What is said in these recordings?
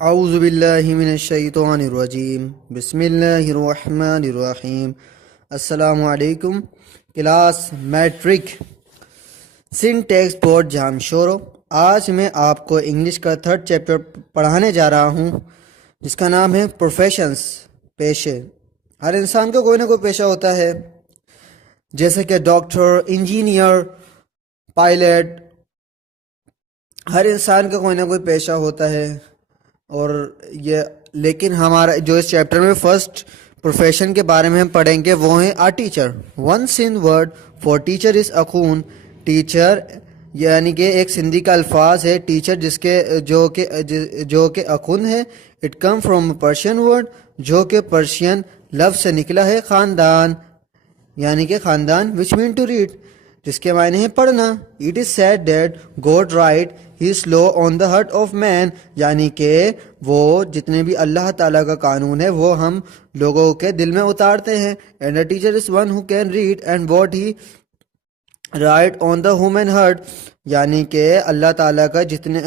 اعوذ باللہ من الشیطان الرجیم بسم اللہ الرحمن الرحیم۔ السلام علیکم کلاس میٹرک سنٹیکس بورڈ جام شورو۔ آج میں آپ کو انگلش کا 3rd چیپٹر پڑھانے جا رہا ہوں جس کا نام ہے پروفیشنز، پیشے۔ ہر انسان کا کوئی نہ کوئی پیشہ ہوتا ہے، جیسے کہ ڈاکٹر، انجینئر، پائلٹ۔ ہر انسان کا کوئی نہ کوئی پیشہ ہوتا ہے، اور یہ لیکن ہمارا جو اس چیپٹر میں فرسٹ پروفیشن کے بارے میں ہم پڑھیں گے وہ ہیں teacher. One Sindhi word for teacher is akhun. Teacher یعنی کہ ایک سندھی کا الفاظ ہے ٹیچر، جو کہ اخون ہے۔ It come from Persian word, جو کہ پرشین لفظ سے نکلا ہے۔ خاندان یعنی کہ خاندان، وچ مین ٹو ریڈ، جس کے معنی ہے پڑھنا۔ It is said that God write his law on the heart of man, یعنی کہ وہ جتنے بھی اللہ تعالیٰ کا قانون ہے وہ ہم لوگوں کے دل میں اتارتے ہیں۔ And a teacher is one who can read and what he right on the human heart, یعنی کہ اللہ تعالیٰ کا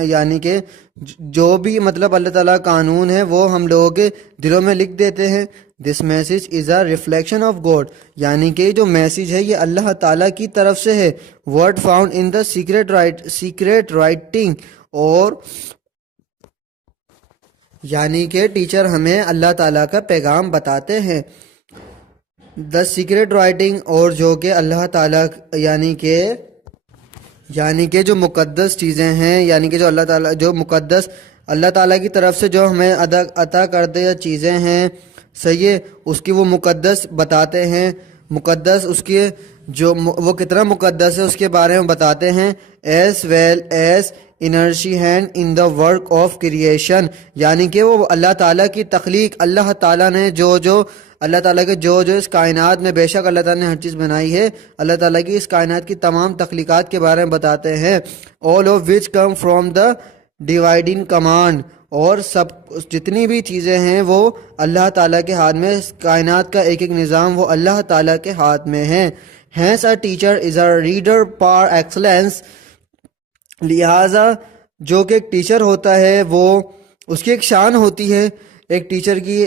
یعنی کہ جو بھی اللہ تعالیٰ کا قانون ہے وہ ہم لوگوں کے دلوں میں لکھ دیتے ہیں۔ This message is a reflection of God, یعنی کہ جو میسج ہے یہ اللہ تعالیٰ کی طرف سے ہے۔ Word found in the secret writing, اور یعنی کہ ٹیچر ہمیں اللہ تعالیٰ کا پیغام بتاتے ہیں۔ دا سیکریٹ رائٹنگ، اور جو کہ اللہ تعالیٰ یعنی کہ جو مقدس چیزیں ہیں، یعنی کہ جو مقدس اللہ تعالیٰ کی طرف سے جو ہمیں عطا کردہ چیزیں ہیں، صحیح ہے، اس کی وہ مقدس بتاتے ہیں۔ مقدس اس کی وہ کتنا مقدس ہے اس کے بارے میں بتاتے ہیں۔ As well as energy hand in the work of creation, یعنی کہ وہ اللہ تعالیٰ کی تخلیق، اللہ تعالیٰ نے اللہ تعالیٰ کے جو اس کائنات میں، بے شک اللہ تعالیٰ نے ہر چیز بنائی ہے، اللہ تعالیٰ کی اس کائنات کی تمام تخلیقات کے بارے میں بتاتے ہیں۔ all of which come from the divine command، اور سب جتنی بھی چیزیں ہیں وہ اللہ تعالیٰ کے ہاتھ میں، کائنات کا ایک ایک نظام وہ اللہ تعالیٰ کے ہاتھ میں ہے۔ hence a teacher is a reader par excellence، لہٰذا جو کہ ایک ٹیچر ہوتا ہے وہ اس کی ایک شان ہوتی ہے ایک ٹیچر کی۔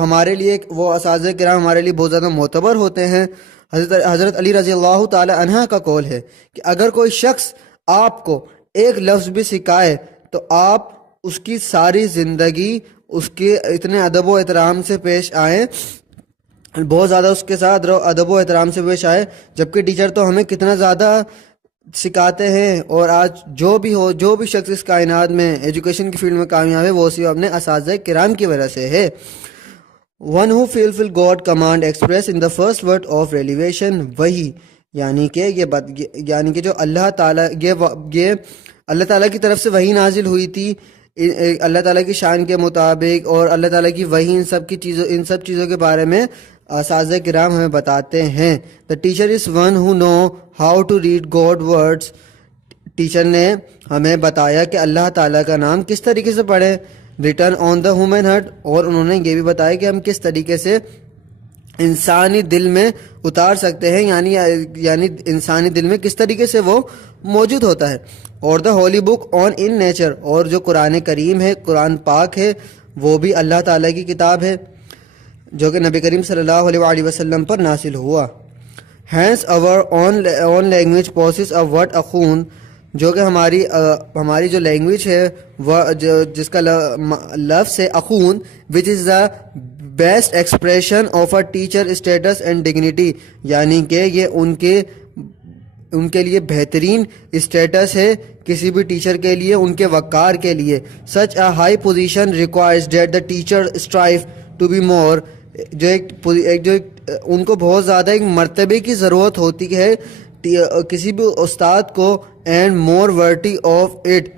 ہمارے لیے وہ اساتذہ کرام ہمارے لیے بہت زیادہ معتبر ہوتے ہیں۔ حضرت علی رضی اللہ تعالی عنہ کا قول ہے کہ اگر کوئی شخص آپ کو ایک لفظ بھی سکھائے تو آپ اس کی ساری زندگی اس کے اتنے ادب و احترام سے پیش آئیں، بہت زیادہ اس کے ساتھ ادب و احترام سے پیش آئے۔ جبکہ ٹیچر تو ہمیں کتنا زیادہ سکھاتے ہیں، اور آج جو بھی شخص اس کائنات میں ایجوکیشن کی فیلڈ میں کامیاب ہے وہ صرف اپنے اساتذہ کرام کی وجہ سے ہے۔ One who fulfil God command express in the first word of revelation, وہی یعنی کہ جو اللہ تعالیٰ یہ اللہ تعالیٰ کی طرف سے وحی نازل ہوئی تھی اللہ تعالیٰ کی شان کے مطابق، اور اللہ تعالیٰ کی وحی ان سب چیزوں کے بارے میں اساتذہ کرام ہمیں بتاتے ہیں۔ The teacher is one who know how to read God words, teacher نے ہمیں بتایا کہ اللہ تعالیٰ کا نام کس طریقے سے پڑھیں۔ Written on the human heart, اور انہوں نے یہ بھی بتایا کہ ہم کس طریقے سے انسانی دل میں اتار سکتے ہیں، یعنی انسانی دل میں کس طریقے سے وہ موجود ہوتا ہے۔ اور دا ہولی بک آن ان نیچر، اور جو قرآن کریم ہے، قرآن پاک ہے، وہ بھی اللہ تعالیٰ کی کتاب ہے جو کہ نبی کریم صلی اللہ علیہ وسلم پر نازل ہوا۔ Hence our own language possesses a word Akhun, جو کہ ہماری جو لینگویج ہے جس کا لفظ ہے Akhun, which is the best expression of a teacher status and dignity، یعنی کہ یہ ان کے لیے بہترین اسٹیٹس ہے کسی بھی ٹیچر کے لیے، ان کے وقار کے لیے۔ such a high position requires that the teacher strive to be more، جو ان کو بہت زیادہ ایک مرتبے کی ضرورت ہوتی ہے کسی بھی استاد کو، اینڈ مور ورٹی آف اٹ،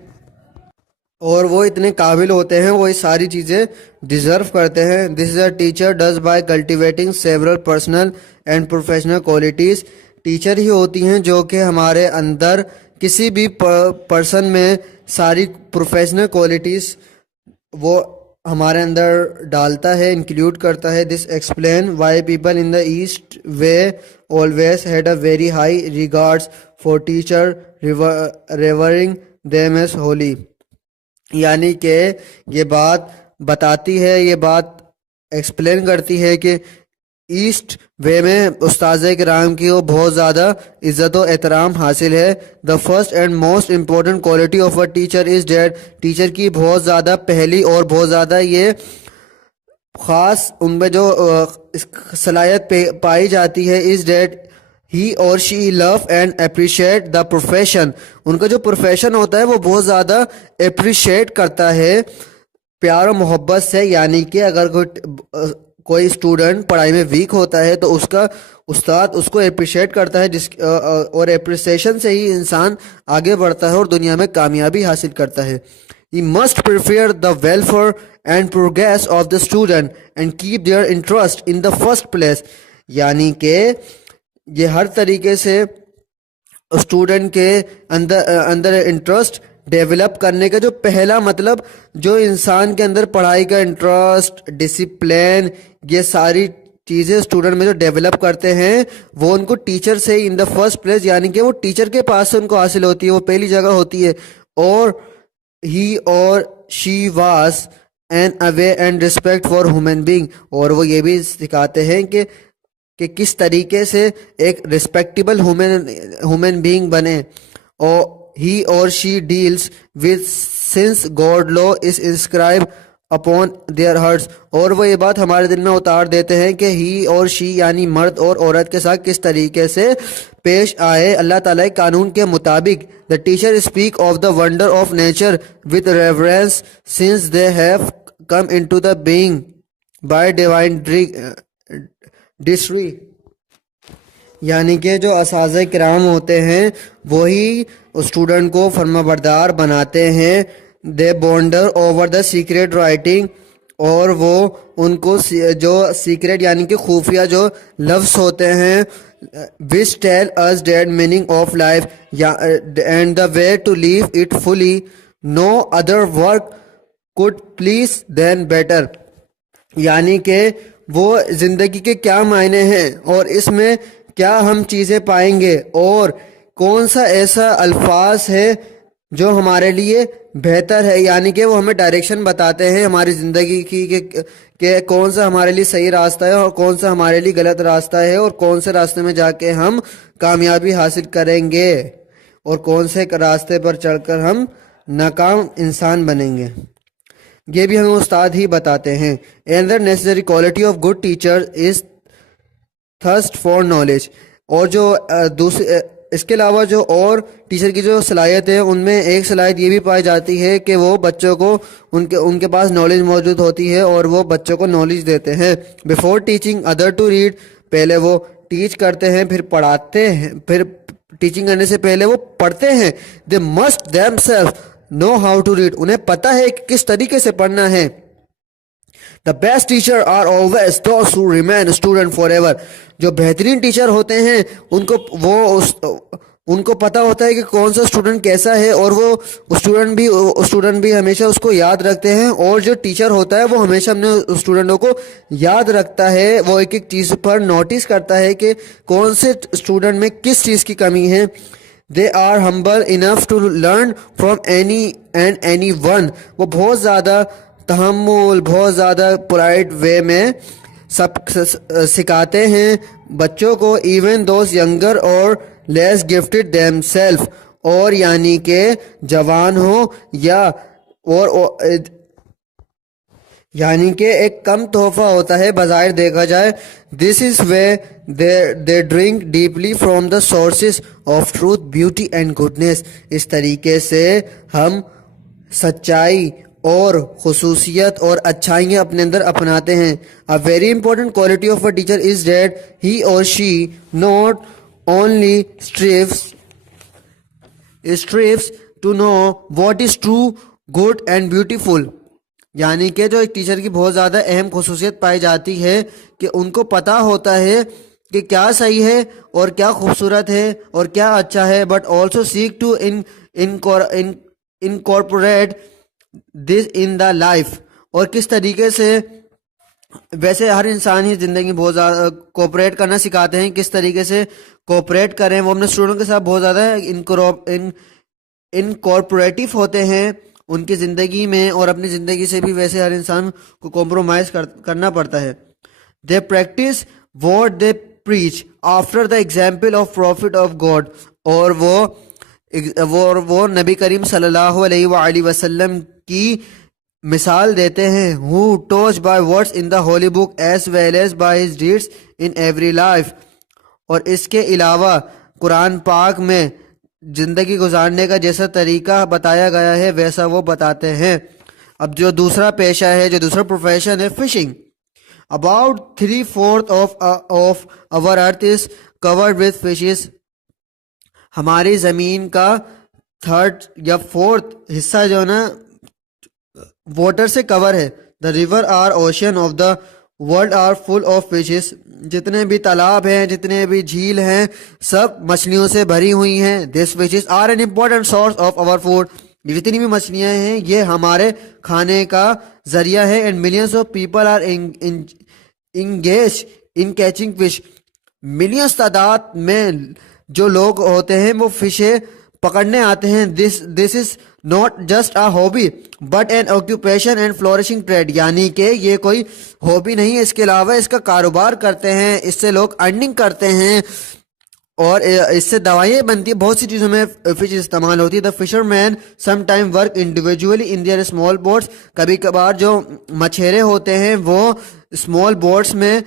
اور وہ اتنے قابل ہوتے ہیں، وہ یہ ساری چیزیں ڈیزرو کرتے ہیں۔ This is a teacher does by cultivating several personal and professional qualities, teacher ہی ہوتی ہیں جو کہ ہمارے اندر کسی بھی پرسن میں ساری پروفیشنل کوالٹیز وہ ہمارے اندر ڈالتا ہے، انکلیوڈ کرتا ہے۔ This explain why people in the East have always had a very high regards for teacher, revering them as holy، یعنی کہ یہ بات بتاتی ہے، یہ بات ایکسپلین کرتی ہے کہ ایسٹ وے میں استاذ کرام کی وہ بہت زیادہ عزت و احترام حاصل ہے. The first and most important quality of a teacher is that. Teacher کی بہت زیادہ پہلی اور بہت زیادہ یہ خاص ان میں جو صلاحیت پائی جاتی ہے از ڈیٹ ہی اور شی لو اینڈ اپریشیٹ دا پروفیشن. ان کا جو پروفیشن ہوتا ہے وہ بہت زیادہ اپریشیٹ کرتا ہے پیار و محبت سے. یعنی کہ اگر کوئی اسٹوڈنٹ پڑھائی میں ویک ہوتا ہے تو اس کا استاد اس کو اپریشیٹ کرتا ہے، اور اپریسیشن سے ہی انسان آگے بڑھتا ہے اور دنیا میں کامیابی حاصل کرتا ہے. He must prepare the welfare and progress of the student and keep their interest in the first place. یعنی کہ یہ ہر طریقے سے اسٹوڈنٹ کے اندر انٹرسٹ ڈیولپ کرنے کا جو پہلا مطلب، جو انسان کے اندر پڑھائی کا انٹرسٹ، ڈسپلین، یہ ساری چیزیں اسٹوڈنٹ میں جو ڈیولپ کرتے ہیں وہ ان کو ٹیچر سے ان دا فرسٹ پلیس، یعنی کہ وہ ٹیچر کے پاس سے ان کو حاصل ہوتی ہے، وہ پہلی جگہ ہوتی ہے. اور he or she was an aware and respect for human being. اور وہ یہ بھی سکھاتے ہیں کہ کس طریقے سے ایک ریسپیکٹیبل human being بنے. اور he or she deals with since God law is inscribed upon their hearts. اور وہ یہ بات ہمارے دل میں اتار دیتے ہیں کہ ہی اور شی یعنی مرد اور عورت کے ساتھ کس طریقے سے پیش آئے اللہ تعالیٰ کے قانون کے مطابق. The teacher speak of the wonder of nature with reverence since they have come into the being by divine decree. یعنی کہ جو اساتذہ کرام ہوتے ہیں وہی اسٹوڈنٹ کو فرمانبردار بناتے ہیں. دے بونڈر اوور دا سیکریٹ رائٹنگ. اور وہ ان کو جو سیکریٹ یعنی کہ خفیہ جو لفظ ہوتے ہیں which tell us that meaning of life and the way to live it fully, no other work could please them better. یعنی کہ وہ زندگی کے کیا معنی ہیں اور اس میں کیا ہم چیزیں پائیں گے اور کون سا ایسا الفاظ ہے جو ہمارے لیے بہتر ہے. یعنی کہ وہ ہمیں ڈائریکشن بتاتے ہیں ہماری زندگی کی کہ کون سا ہمارے لیے صحیح راستہ ہے اور کون سا ہمارے لیے غلط راستہ ہے اور کون سے راستے میں جا کے ہم کامیابی حاصل کریں گے اور کون سے راستے پر چڑھ کر ہم ناکام انسان بنیں گے. یہ بھی ہمیں استاد ہی بتاتے ہیں. Another necessary quality of good teacher is thirst for knowledge. اور جو اس کے علاوہ جو اور ٹیچر کی جو صلاحیت ہے ان میں ایک صلاحیت یہ بھی پائی جاتی ہے کہ وہ بچوں کو ان کے پاس نالج موجود ہوتی ہے اور وہ بچوں کو نالج دیتے ہیں. Before teaching other to read. پہلے وہ ٹیچ کرتے ہیں پھر پڑھاتے ہیں، پھر ٹیچنگ کرنے سے پہلے وہ پڑھتے ہیں. They must them self know how to read. انہیں پتہ ہے کہ کس طریقے سے پڑھنا ہے. The best teacher are always those who remain student forever. جو بہترین ٹیچر ہوتے ہیں ان کو پتہ ہوتا ہے کہ کون سا اسٹوڈنٹ کیسا ہے اور وہ اسٹوڈنٹ بھی ہمیشہ اس کو یاد رکھتے ہیں. اور جو ٹیچر ہوتا ہے وہ ہمیشہ اپنے اسٹوڈنٹوں کو یاد رکھتا ہے. وہ ایک ایک چیز پر نوٹس کرتا ہے کہ کون سے اسٹوڈنٹ میں کس چیز کی کمی ہے. They are humble enough to learn from anyone. وہ بہت زیادہ تحمل، بہت زیادہ پولائٹ وے میں سب سکھاتے ہیں بچوں کو. ایون دوز ینگر اور لیس گفٹڈ دیم سیلف. اور یعنی کہ جوان ہو یا اور یعنی کہ ایک کم تحفہ ہوتا ہے بظاہر دیکھا جائے. This is way they drink deeply from the sources of truth beauty and goodness. اس طریقے سے ہم سچائی اور خصوصیت اور اچھائیاں اپنے اندر اپناتے ہیں. A very important quality of a teacher is that he or she not only strives to know what is true, good and beautiful. یعنی کہ جو ایک ٹیچر کی بہت زیادہ اہم خصوصیت پائی جاتی ہے کہ ان کو پتہ ہوتا ہے کہ کیا صحیح ہے اور کیا خوبصورت ہے اور کیا اچھا ہے. But also seek to incorporate this in the life. اور کس طریقے سے ویسے ہر انسان ہی زندگی بہت زیادہ کوپریٹ کرنا سکھاتے ہیں، کس طریقے سے کوپریٹ کریں. وہ اپنے اسٹوڈنٹ کے ساتھ بہت زیادہ انکارپوریٹو ہوتے ہیں ان کی زندگی میں اور اپنی زندگی سے بھی ویسے ہر انسان کو کمپرومائز کرنا پڑتا ہے. دے practice what they preach after the example of prophet of God. اور وہ نبی کریم صلی اللہ علیہ وآلہ وسلم کی مثال دیتے ہیں. who taught by words in the holy book as well as by his deeds in every life. اور اس کے علاوہ قرآن پاک میں زندگی گزارنے کا جیسا طریقہ بتایا گیا ہے ویسا وہ بتاتے ہیں. اب جو دوسرا پیشہ ہے, جو دوسرا پروفیشن ہے, fishing. About 3/4 of our earth is covered with fishes. ہماری زمین کا 3rd یا 4th حصہ جو ہے نا واٹر سے کور ہے. The river or ocean of the world are full of fishes. جتنے بھی تالاب ہیں, جتنے بھی جھیل ہیں, سب مچھلیوں سے بھری ہوئی ہیں. These fishes are an important source of our food. جتنی بھی مچھلیاں ہیں یہ ہمارے کھانے کا ذریعہ ہے. And millions of people are engaged in catching fish. Millions تعداد میں جو لوگ ہوتے ہیں وہ فشیں پکڑنے آتے ہیں. This is not just a hobby but an occupation and flourishing trade. یعنی کہ یہ کوئی ہابی نہیں ہے, اس کے علاوہ اس کا کاروبار کرتے ہیں, اس سے لوگ ارننگ کرتے ہیں اور اس سے دوائیں بنتی ہیں, بہت سی چیزوں میں فش استعمال ہوتی ہے. The fishermen sometimes work individually in their small boats. کبھی کبھار جو مچھیرے ہوتے ہیں وہ اسمال بوٹس میں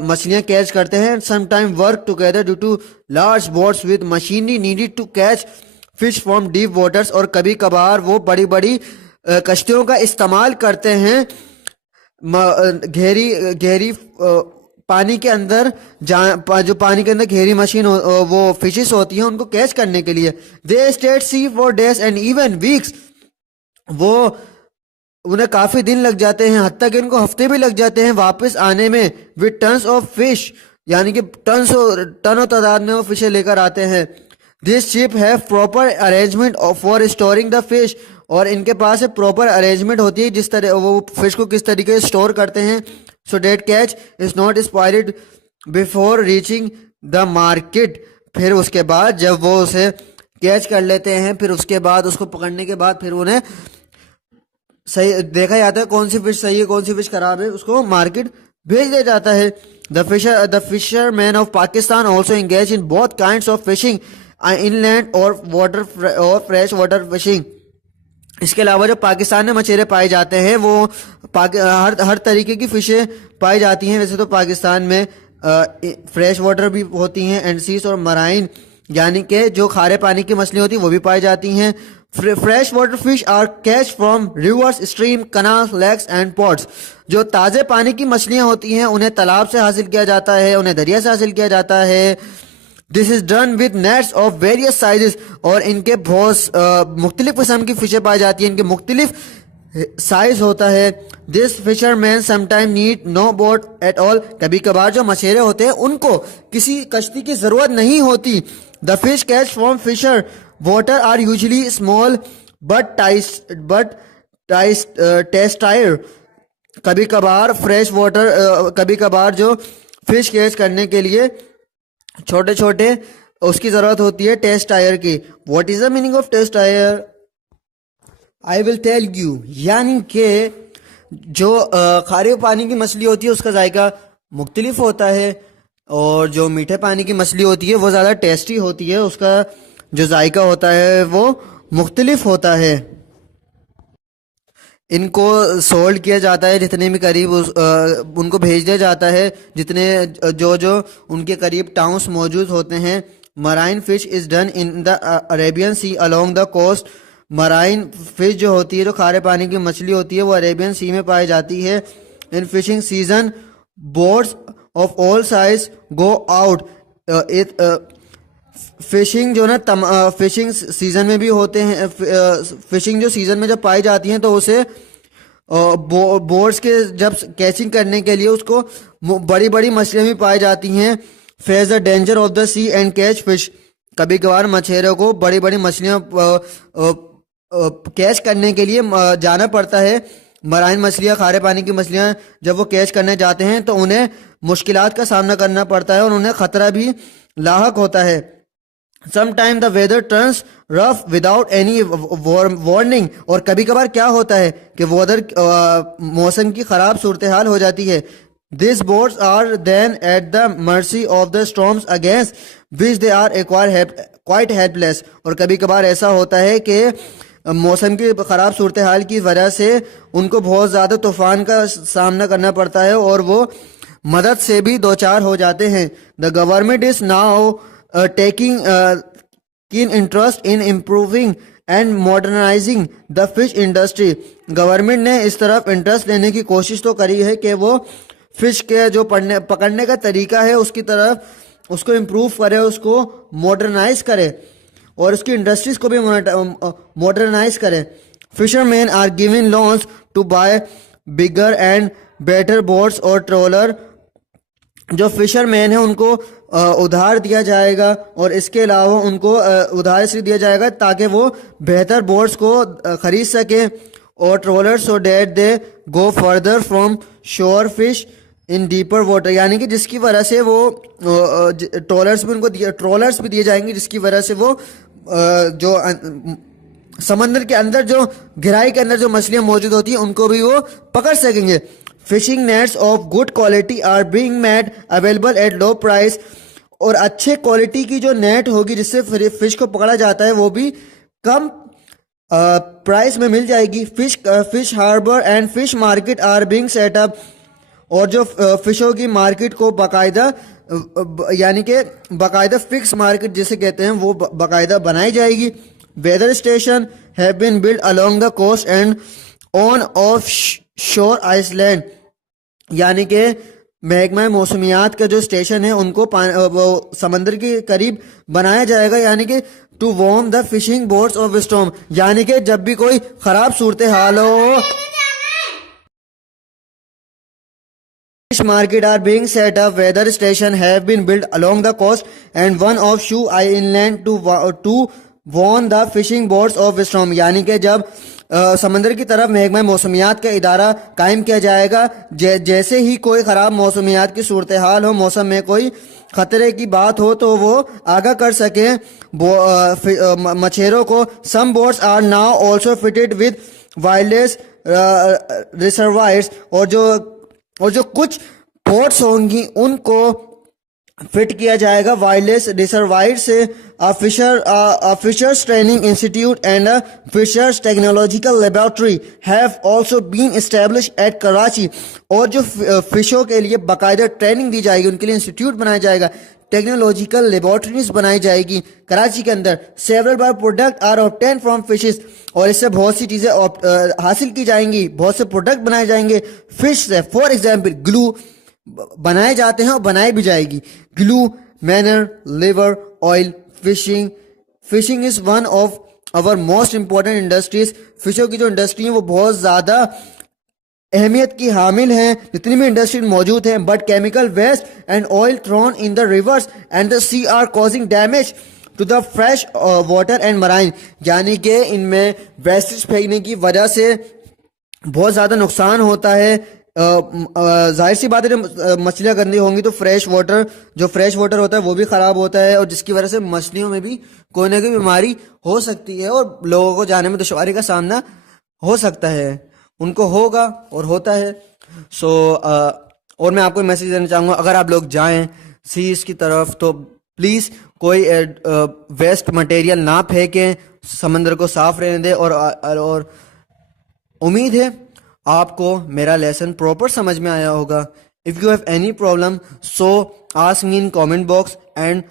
مچھلیاں کیچ کرتے ہیں. Sometimes work together due to large boats with machinery needed to catch fish from deep waters. اور کبھی کبھار وہ بڑی بڑی کشتیوں کا استعمال کرتے ہیں گہری پانی کے اندر, جو پانی کے اندر گہری مشین وہ فشز ہوتی ہیں ان کو کیچ کرنے کے لیے. They stay at sea for days and even weeks. وہ انہیں کافی دن لگ جاتے ہیں, حتیٰ کہ ان کو ہفتے بھی لگ جاتے ہیں واپس آنے میں. with tons of fish, یعنی کہ ٹنوں تعداد میں وہ فشیں لے کر آتے ہیں. This ship have proper arrangement for storing the fish. اور ان کے پاس پراپر ارینجمنٹ ہوتی ہے جس طرح وہ فش کو کس طریقے سے اسٹور کرتے ہیں. so that catch is not spoiled before reaching the market. پھر اس کے بعد جب وہ اسے کیچ کر لیتے ہیں, پھر اس کے بعد اس کو پکڑنے کے بعد پھر انہیں صحیح دیکھا جاتا ہے کون سی فش صحیح ہے کون سی فش خراب ہے, اس کو مارکیٹ بھیج دیا جاتا ہے. The fishermen of Pakistan also engage in both kinds of fishing, inland or fresh water fishing. اس کے علاوہ جو پاکستان میں مچھیرے پائے جاتے ہیں وہ ہر طریقے کی فشیں پائی جاتی ہیں. ویسے تو پاکستان میں فریش واٹر بھی ہوتی ہیں, اینڈ سیز اور مرائن, یعنی کہ جو کھارے پانی کی مچھلی ہوتی ہیں وہ بھی پائی جاتی ہیں. Fresh water fish are catch from rivers, stream, canal, lakes and ponds. جو تازے پانی کی مچھلیاں ہوتی ہیں انہیں تالاب سے حاصل کیا جاتا ہے, انہیں دریا سے حاصل کیا جاتا ہے. This is done with nets of various sizes. اور ان کے بہت مختلف قسم کی فشیں پائی جاتی ہیں, ان کے مختلف سائز ہوتا ہے. This fishermen sometimes need no boat at all. کبھی کبھار جو مچھیرے ہوتے ہیں ان کو کسی کشتی کی ضرورت نہیں ہوتی. The fish catch from fisher water are usually small but tastier. کبھی کبھار فریش واٹر, کبھی کبھار جو فش کیچ کرنے کے لیے چھوٹے چھوٹے اس کی ضرورت ہوتی ہے ٹیسٹ ٹائر کی. What is the meaning of test tire? I will tell you. یعنی کہ جو کھارے پانی کی مچھلی ہوتی ہے اس کا ذائقہ مختلف ہوتا ہے, اور جو میٹھے پانی کی مچھلی ہوتی ہے وہ زیادہ ٹیسٹی ہوتی ہے, اس کا جو ذائقہ ہوتا ہے وہ مختلف ہوتا ہے. ان کو سولڈ کیا جاتا ہے جتنے بھی قریب ان کو بھیج دیا جاتا ہے جتنے جو ان کے قریب ٹاؤنس موجود ہوتے ہیں. Marine fish is done in the Arabian Sea along the coast. Marine fish جو ہوتی ہے, جو کھارے پانی کی مچھلی ہوتی ہے, وہ عربین سی میں پائی جاتی ہے. In fishing season boats of all size go out. Fishing جو نا فشنگ سیزن میں بھی ہوتے ہیں. فشنگ جو سیزن میں جب پائی جاتی ہیں تو اسے بورڈز کے جب کیچنگ کرنے کے لیے اس کو بڑی بڑی مچھلیاں بھی پائی جاتی ہیں. Face the danger of the sea and catch fish. کبھی کبھار مچھیروں کو بڑی بڑی مچھلیاں کیچ کرنے کے لیے جانا پڑتا ہے. مرائن مچھلیاں, کھارے پانی کی مچھلیاں جب وہ کیچ کرنے جاتے ہیں تو انہیں مشکلات کا سامنا کرنا پڑتا ہے اور انہیں خطرہ بھی لاحق ہوتا ہے. Sometimes the weather turns rough without any warning. اور کبھی کبھار کیا ہوتا ہے کہ ویدر موسم کی خراب صورتحال ہو جاتی ہے. These boats are then at the mercy of the storms against which they are quite helpless. اور کبھی کبھار ایسا ہوتا ہے کہ موسم کی خراب صورتحال کی وجہ سے ان کو بہت زیادہ طوفان کا سامنا کرنا پڑتا ہے اور وہ مدد سے بھی دوچار ہو جاتے ہیں. The government is now taking keen interest in improving and modernizing the fish industry. Government نے اس طرف انٹرسٹ لینے کی کوشش تو کری ہے کہ وہ فش کے جو پکڑنے کا طریقہ ہے اس کی طرف اس کو امپروو کرے, اس کو ماڈرنائز کرے اور اس کی انڈسٹریز کو بھی ماڈرنائز کرے. Fishermen are given loans to buy bigger and better boats اور ٹرولر. جو فشر مین ہیں ان کو ادھار دیا جائے گا اور اس کے علاوہ ان کو ادھار اس لیے دیا جائے گا تاکہ وہ بہتر بوٹس کو خرید سکیں اور trawler so that they go further from shore fish in deeper water. یعنی کہ جس کی وجہ سے وہ ٹرولرس بھی ان کو ٹرولرس بھی دیے جائیں گے جس کی وجہ سے وہ جو سمندر کے اندر جو گہرائی کے اندر جو مچھلیاں موجود ہوتی ہیں ان کو بھی وہ پکڑ سکیں گے. Fishing nets of good quality are being made available at low price. اور اچھے کوالٹی کی جو نیٹ ہوگی جس سے فش کو پکڑا جاتا ہے وہ بھی کم پرائز میں مل جائے گی. Fish harbour and fish market are being set up. اور جو فشوں کی مارکیٹ کو باقاعدہ یعنی کہ باقاعدہ فکس مارکیٹ جسے کہتے ہیں وہ باقاعدہ بنائی جائے گی. Weather station have been build along the coast and on off shore island. یعنی کہ محکمہ موسمیات کا جو اسٹیشن ہے ان کو سمندر کے قریب بنایا جائے گا, یعنی کہ to warn the fishing boats of storm. یعنی کہ جب بھی کوئی خراب صورتحال ہو. Fish market are being set up. Weather station have been built along the coast and one offshore inland to warn the fishing boats of storm. یعنی کہ جب سمندر کی طرف محکمہ موسمیات کا ادارہ قائم کیا جائے گا, جیسے ہی کوئی خراب موسمیات کی صورتحال ہو, موسم میں کوئی خطرے کی بات ہو تو وہ آگاہ کر سکیں مچھیروں کو. Some boats are now also fitted with wireless reservoirs. اور جو کچھ بوٹس ہوں گی ان کو فٹ کیا جائے گا وائرلیس ریسروائر سے. Fisheries training institute and fisheries technological laboratory have also been establish at Karachi. اور جو فشوں کے لیے باقاعدہ ٹریننگ دی جائے گی ان کے لیے انسٹیٹیوٹ بنایا جائے گا, ٹیکنالوجیکل لیبارٹریز بنائی جائے گی کراچی کے اندر. Several by product are obtained from fishes. اور اس سے بہت سی چیزیں حاصل کی جائیں گی, بہت سے پروڈکٹ بنائے جائیں گے فش سے. فار ایگزامپل گلو بنائے جاتے ہیں اور بنائی بھی جائے گی. Glue, manure, liver oil. Fishing is one of our most important industries. فشوں کی جو انڈسٹری ہیں وہ بہت زیادہ اہمیت کی حامل ہیں جتنی بھی انڈسٹری موجود ہیں. But chemical waste and oil thrown in the rivers and the sea are causing damage to the fresh water and marine. یعنی کہ ان میں ویسٹیج پھینکنے کی وجہ سے بہت زیادہ نقصان ہوتا ہے. ظاہر سی بات ہے جب مچھلیاں گندی ہوں گی تو فریش واٹر ہوتا ہے وہ بھی خراب ہوتا ہے اور جس کی وجہ سے مچھلیوں میں بھی کوئی نہ کوئی بیماری ہو سکتی ہے اور لوگوں کو جانے میں دشواری کا سامنا ہو سکتا ہے, ان کو ہوگا اور ہوتا ہے. اور میں آپ کو میسیج دینا چاہوں گا, اگر آپ لوگ جائیں سیز کی طرف تو پلیز کوئی ویسٹ مٹیریل نہ پھینکیں, سمندر کو صاف رہنے دیں. اور امید ہے آپ کو میرا لیسن پراپر سمجھ میں آیا ہوگا. If you have any problem so ask me in comment box and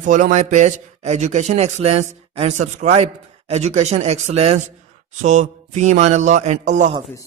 follow my page Education Excellence and subscribe Education Excellence. So, fi aman Allah and Allah Hafiz.